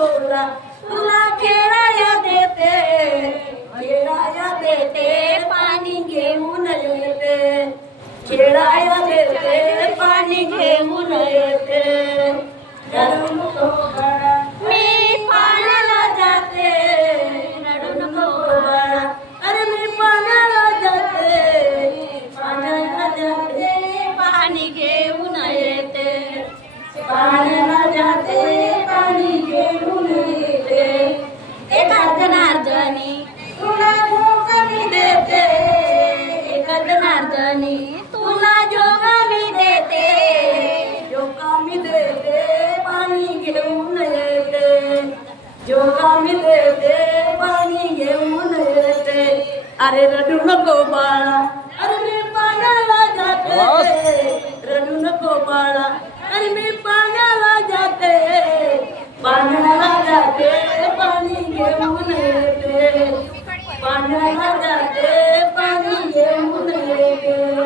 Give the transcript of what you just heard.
बोला तुला खेळाया देते खेळाया देते पाणी घेऊन येते खेळाया देते पाणी घेऊन येते जोगा मी देते ये मुन येते अरे रडू नको बाला अरे मे पाण्याला जाते रडू नको बाला अरे पाना ला जाते पाण्याला जाते पानी ये मुन येते पाण्याला